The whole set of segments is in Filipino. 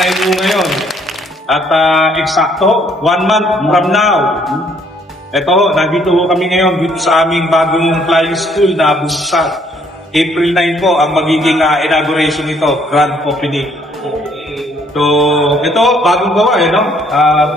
na ito ngayon. At eksakto, 1 month from now. Ito, nandito po kami ngayon dito sa aming bagong flying school na Busan. April 9 po ang magiging inauguration nito, grand opening. So, ito, bagong gawa no? At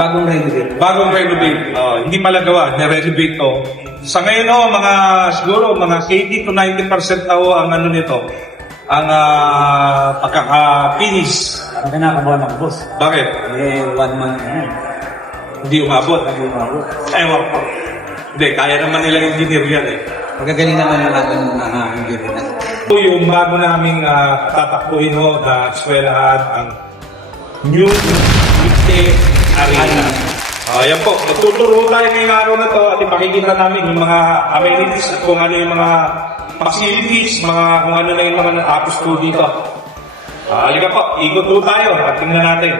Bagong renovate. bagong renovate. Hindi pala gawa, na-renovate to. Sa ngayon, siguro, mga 80 to 90% na ang ano nito, ang pagkaka-finish. Ang kinakabahan ng boss. Bakit? 1 month na yan. Hindi umabot. Hindi umabot. Ewan ko. Hindi, kaya naman nilang engineer yan eh. Pagkagaling naman yung natin ng engineer na. Ito yung bago naming tatakbuhin na eskwelahan, ang New Vite Arena. Ayan po, magtuturo tayo ngayong araw na to at ipakikita namin yung mga amenities at kung ano yung mga facilities, kung ano na yung mga natapos po dito. Halika po, ikot po tayo at tingnan natin.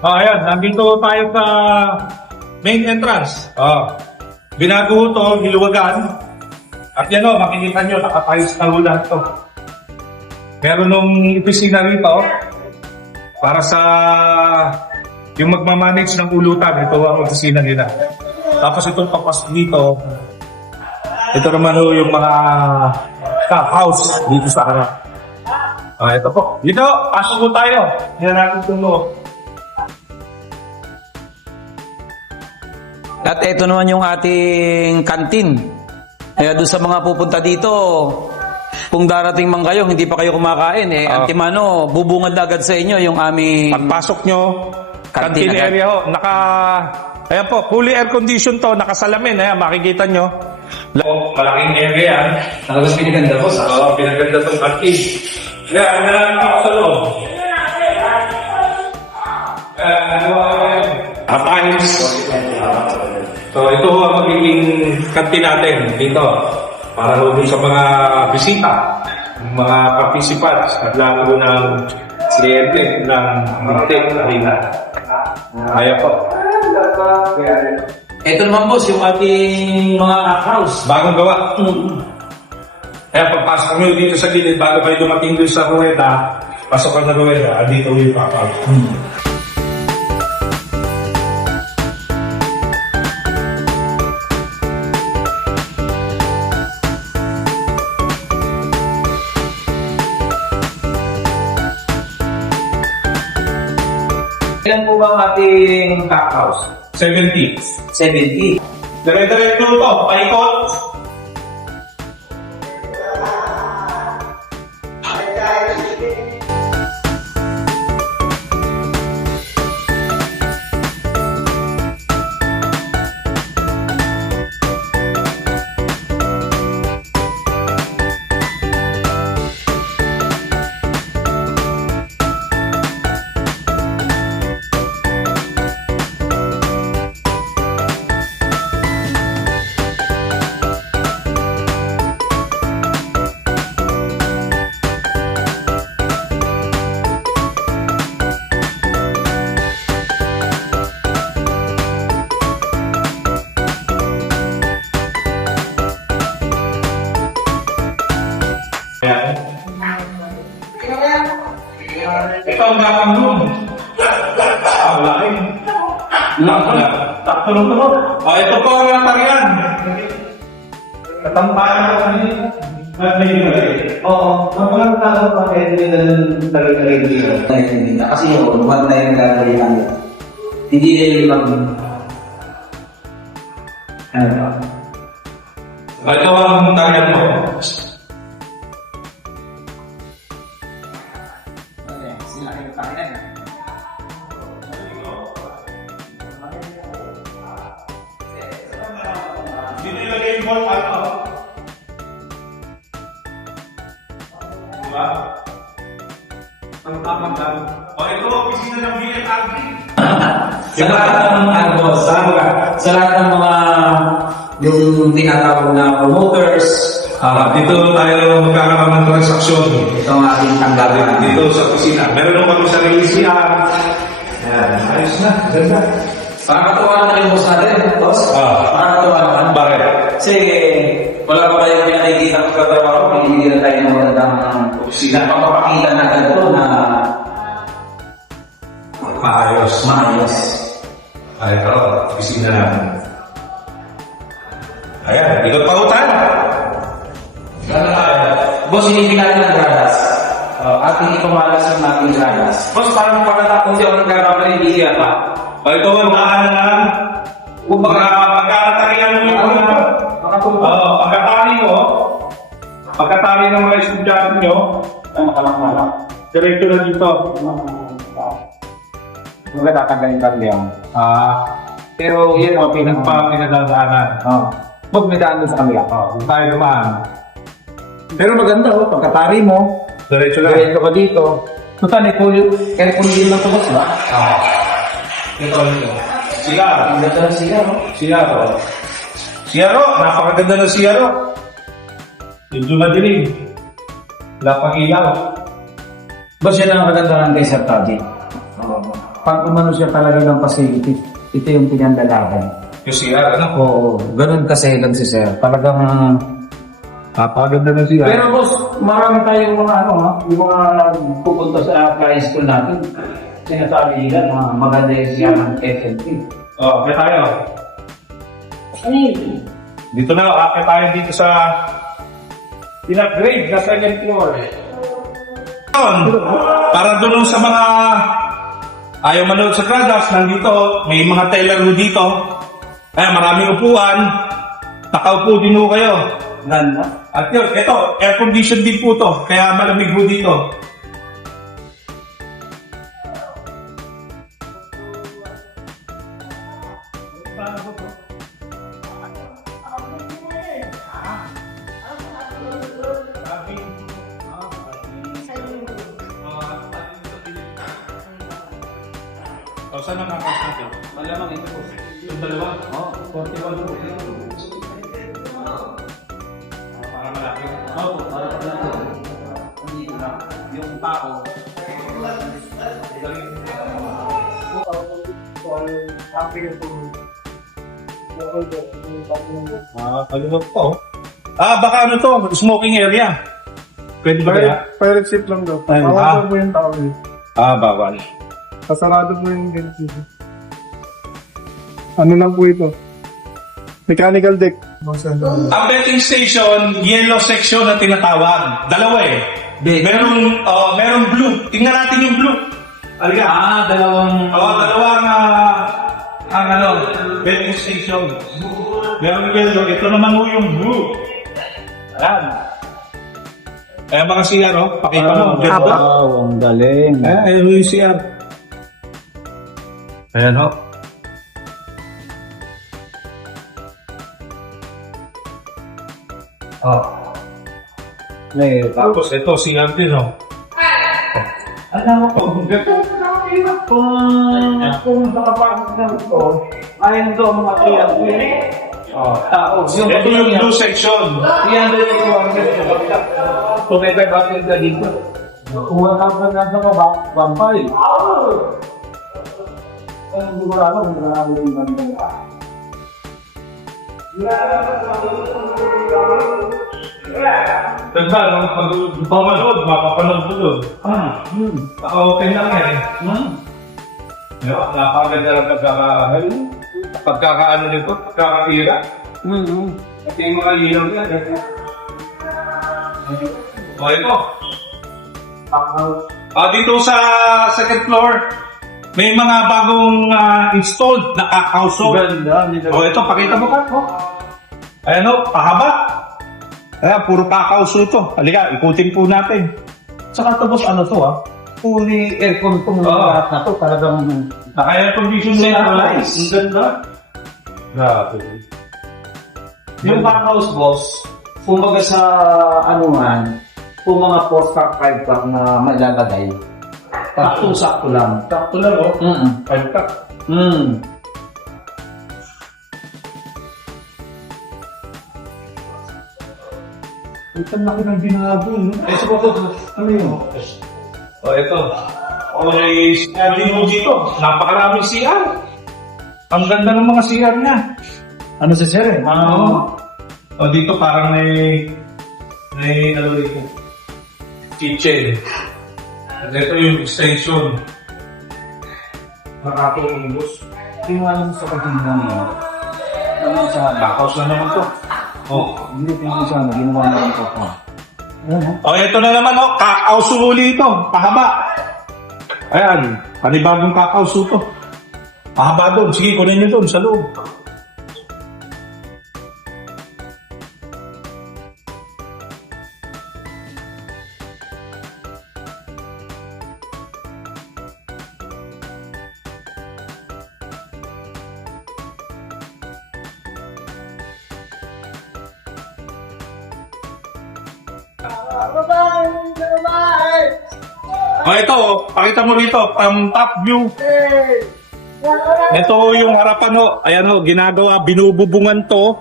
Ayan, nandito tayo sa main entrance. Binago ito, niluwagan. At yan makikita nyo, nakatayos na lahat ito. Meron nung opisina rito para sa yung magmamanage ng ulutan. Ito ang opisina nila. Tapos itong papasok dito, ito naman yung mga staff house dito sa harap. Ito po. Dito, pasok po tayo. Yan natin ito. At ito naman yung ating kantin. Kaya doon sa mga pupunta dito, kung darating man kayo, hindi pa kayo kumakain, antimano, bubungad agad sa inyo yung aming... Pagpasok nyo, canteen Canteen area ho, ayan po, fully air condition to, nakasalamin, ayan, makikita nyo. Malaking area. Talagang pinaganda boss. Oo, pinaganda tong canteen. Kaya, ako sa loob. Appliance. So ito ang magiging kantin natin dito para doon sa mga bisita, mga participants at lalo ng kliyente ng Vite Arena. Ayan po. Ito naman boss, yung ating mga house. Bagong gawa. Kaya pagpasok nyo dito sa gilid, bago kayo dumating doon sa ruweda, pasok ka na ruweda, dito yung kapal. Ilan po ba ang ating top house? 70. 70. Dire-diretso to, paikot. Ito ang gamang room. Laki. Tulong-tulong. Ito po ang natarian. Katampayan ko kanina. Oo. Walang tao pa pwede talaga dito. Kasi yun, one time gagawin lang yun. Hindi rin lang. Ito ang tarian mo. stable, ano? Diba? Ang tamang lang. O ito, opisina ng BNRB. Sa lahat ng ano, boss, sa lahat ng mga yung tinatawag na promoters, Dito tayo magkakaroon ng transaksyon. ito ang ating tanggalan. Dito sa opisina. Meron kami sa CR. Ayan, ayos na. Ganda. Nakakatuwa na rin boss natin, boss. Nakakatuwa naman. Bakit? Kasi wala pa tayong pinakikita ng katrabaho, hindi na tayo ng magandang opisina. Papapakita natin ito na Maayos. maayos. Ay, ito, opisina natin. Ayan, ikot pa utan. Boss, hindi natin ang gradas. Ating ipamalas yung ating gradas. Boss, parang pagkatapos yung nagkakamali, hindi siya pa. O ito, magaan na lang. Kung pagkakatarihan mo yung pagkatari ng mga estudyante nyo, diretso na dito. Maganda tatanggalin kami yan. Pero yan ang Pinagdadaanan. Huwag may daan doon sa kanila. Kung tayo naman, Pero maganda pagkatari mo, diretso lang. diretso ka dito. Tutan, kaya pulin lang ito, boss, ba? Ito. Sila. Ang ganda na siya, no? Siyaro. Siyaro. Napakaganda ng siyaro. Medyo madilim. Wala pang ilaw. Boss, yan ang kagandahan kay Sir Tadi. Pag umano siya talaga ng facility, ito yung pinandalagan. Yung siyaro, ano? Oo, ganun kasi lang si Sir. Talagang... Napakaganda ng siyaro. Pero boss, marami tayong mga yung mga pupunta sa high school natin. Sinasabi nila na maganda yung siya ng SLP. Kaya tayo. Dito na, kaya tayo dito sa in-upgrade na second floor. Para doon sa mga ayaw manood sa gradas, nandito, may mga teller mo dito. Ay, maraming upuan. Nakaupo din mo kayo. Ganda. At yun, ito, air condition din po to. Kaya malamig po dito. Saan ang kakas natin? Malamang ito, boss. Yung dalawa? Oo, 41 po. Para malaki. Oo, para pala ito. Nandito na. Yung tao. Kalimot po. Baka ano to, smoking area. Pwede ba kaya? Pirate ship lang daw. Ayun. Bawal po yung tao eh. Bawal. Kasarado po yung gate dito. Ano lang po ito? Mechanical deck. Ang betting station, yellow section na tinatawag. Dalawa eh. Merong blue. Tingnan natin yung blue. Alika. Dalawang... Dalawang betting station. Merong yellow. Ito naman mo yung blue. Ayan. Ayan mga CR, pakita mo. Ganda. ang galing. Ayan yung CR. Ayan ho. Tapos ito, CR din ho. Alam mo, kung nakapasok na ito, ayon doon mga kiyang tao. Ito yung blue section. Yan doon yung mga kiyang kung may bakit ka dito. Kung wala ka na sa baba, vampire. Hindi ko alam kung marami yung ganda. Ganda, pag pamanood, mapapanood mo doon. Okay lang yan eh. Napakaganda lang pagkakaano nito, pagkakaira. At yung mga ilaw yan. Ito. Dito sa second floor, may mga bagong installed na kakauso. Ganda. Ito, pakita mo ka. Ayan o, pahaba. Ayan, puro kakauso ito. Halika, ikutin po natin. Saka tapos ano to fully aircon itong lahat na to. Talagang Naka-air condition centralized. Ang ganda. Grabe. Yung backhouse boss, kumbaga sa anuhan, kung mga 4-pack, 5-pack na malalagay, sakto lang. Sakto lang, oh. Mm. 5 pack. Ang laki ng binago, no? Eh, sa bako, ano yun? Oh, ito. Okay, CR din mo dito. Napakaraming CR. Ang ganda ng mga CR niya. Ano si Sir eh? Oh, dito parang may ano dito. Kitchen. At ito yung extension. Nakakatulong boss. Tingnan mo sa pagtindang yun. Ano sa Backhouse na naman to. Oh. Hindi tingnan siya, ginawa na ito pa. Oh, ito na naman, oh. Kakauso uli ito. Pahaba. Ayan. Panibagong kakauso to. Pahaba doon. Sige, kunin nyo doon sa loob. Oh, ito, oh. Pakita mo rito. Top view. Ito yung harapan, oh. Ayan, oh. Ginagawa. Binububungan to.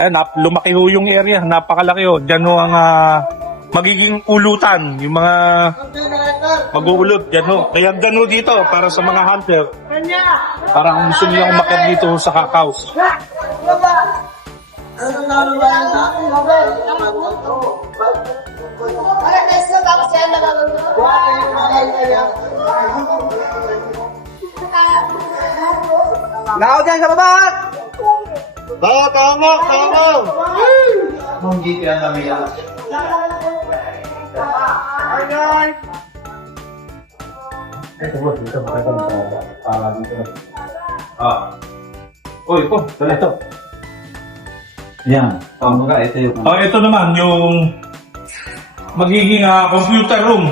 Ayan, lumaki ho yung area. Napakalaki, oh. Diyan, oh, ang magiging ulutan. Yung mga mag-uulot. Diyan, oh. Kaya gano dito para sa mga hunter. Parang gusto nilang umakit dito sa kakaos. Lao dyan sa baba! Tama! Hindi kaya namin yan. Ito po, dito makita mo para dito. Oh, ito. Ito. Yan. Kumbaga, ito yung... Oh, ito naman yung magiging computer room.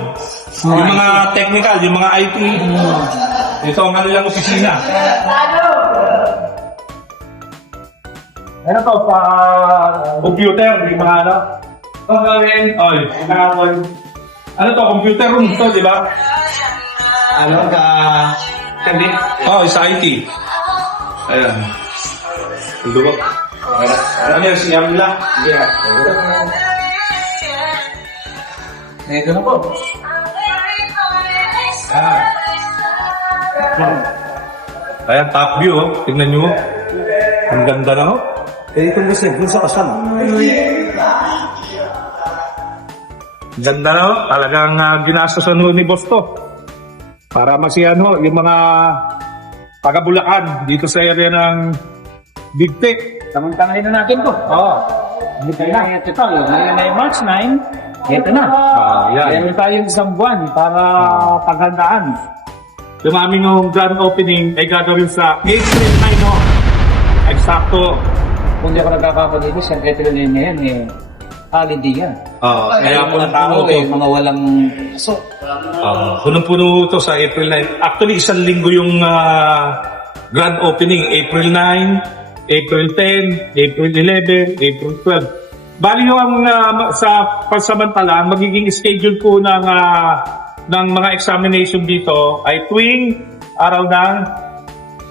Yung mga technical, yung mga IT. Ito ang kanilang opisina. Ano to, pa computer, yung mga ano? Ano to, computer room to, di ba? Ano ka... Kandi? Oh, sa IT. Ayan. Duwag. Ano yan, siyam nila? Yeah. Ito na po. Ayan, top view, oh. Tingnan nyo. Ang ganda na, oh. Eh, itong kasi, dun sa kasama. Ganda na, oh. Talagang ginastosan ho ni boss to. Para masiyan ho, yung mga taga-Bulacan dito sa area ng Big Tech. Tamang-tangay na natin to. Oo. Ito na. Ito, ngayon ay March 9. Ito na. Yan. Meron tayong isang buwan para paghandaan. Yung aming grand opening ay gagawin sa April 9, no? Eksakto. Kung di ako nagkakakamali, siyempre ito na ngayon holiday yan. Kaya mga tao to. Mga walang so. Punong-puno to sa April 9. Actually, isang linggo yung grand opening. April 9, April 10, April 11, April 12. Bali yung sa pansamantala, magiging schedule po ng mga examination dito ay tuwing araw ng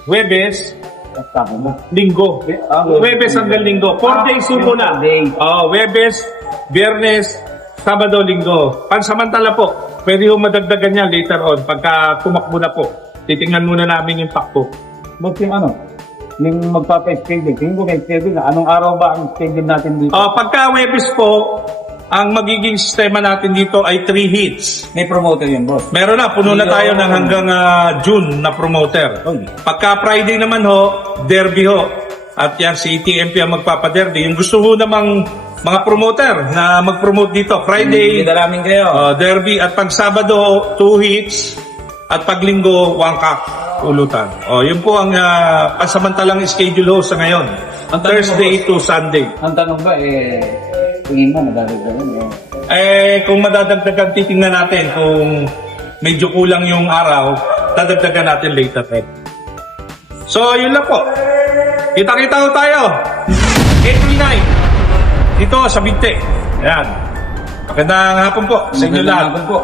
Huwebes, Linggo. Huwebes hanggang Linggo. 4 days po na. Huwebes, Biyernes, Sabado, Linggo. Pansamantala po. Pwede yung madagdagan niya later on pagka tumakbo na po. Titingnan muna namin yung pakbo. Ba't yung ano? Yung magpapa-schedule. Tingin ko may schedule na. Anong araw ba ang schedule natin dito? Pagka Huwebes po, ang magiging sistema natin dito ay 3 hits. May promoter yun, boss. Meron na, puno na tayo ng hanggang June na promoter. Pagka Friday naman ho, derby ho. At yan, si TMP ang magpapaderby. Yung gusto ho namang mga promoter na mag-promote dito. Friday, Dalamin kayo. derby. At pag Sabado, 2 hits. At pag Linggo, 1 cock ulutan. Yun po ang pansamantalang schedule ho sa ngayon. Thursday to Sunday. Ang tanong ba, tingin mo, madadagdagan Kung madadagdagan, titingnan natin kung medyo kulang yung araw, dadagdagan natin later. So, yun lang po. Kita-kita ho tayo. April 9. Dito sa Binte. Ayan. Magandang hapon po sa inyo Magandang lahat. hapon po.